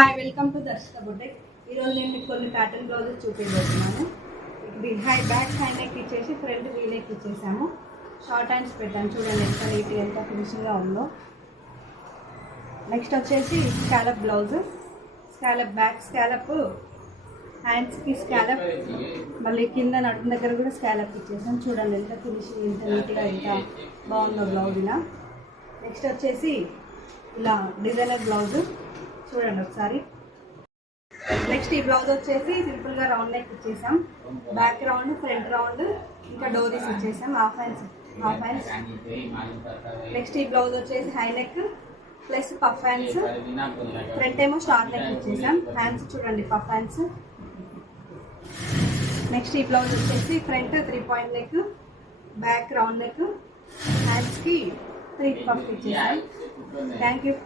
Hi, welcome to Darshaka boutique. ఈరోజు నేను మీకు కొన్ని ప్యాటర్న్ బ్లౌజెస్ చూపించబోతున్నాను. ఇది బ్యాక్ హై నెక్ ఇచ్చేసి ఫ్రంట్ వీ నెక్ ఇచ్చేసాము. షార్ట్ హ్యాండ్స్ పెట్టాను, చూడండి ఎంత నీట్గా ఎంత ఫినిషింగ్గా ఉందో. నెక్స్ట్ వచ్చేసి scallop blouse, scallop back scallop, హ్యాండ్స్కి స్కాలప్, మళ్ళీ కింద నడుము దగ్గర కూడా స్కాలప్ ఇచ్చేసాం. చూడండి ఎంత ఫినిషింగ్, ఎంత నీట్గా ఎంత బాగుందో బ్లౌజ్ ఇలా. నెక్స్ట్ వచ్చేసి ఇలా డిజైనర్ బ్లౌజ్ చూడండి ఒకసారి. నెక్స్ట్ ఈ బ్లౌజ్ వచ్చేసి సింపుల్గా రౌండ్ నెక్ ఇచ్చేసాం. బ్యాక్ రౌండ్, ఫ్రంట్ రౌండ్, ఇంకా డోరీస్ ఇచ్చేసాం. Half hands. నెక్స్ట్ ఈ బ్లౌజ్ వచ్చేసి high neck plus puff hands, front ఏమో షార్ట్ నెక్ ఇచ్చేసాం. హ్యాండ్స్ చూడండి పఫ్ హ్యాండ్స్. నెక్స్ట్ ఈ బ్లౌజ్ వచ్చేసి front 3 point neck, back round neck, హ్యాండ్స్కి 3 పఫ్ ఇచ్చేసాం. Thank you.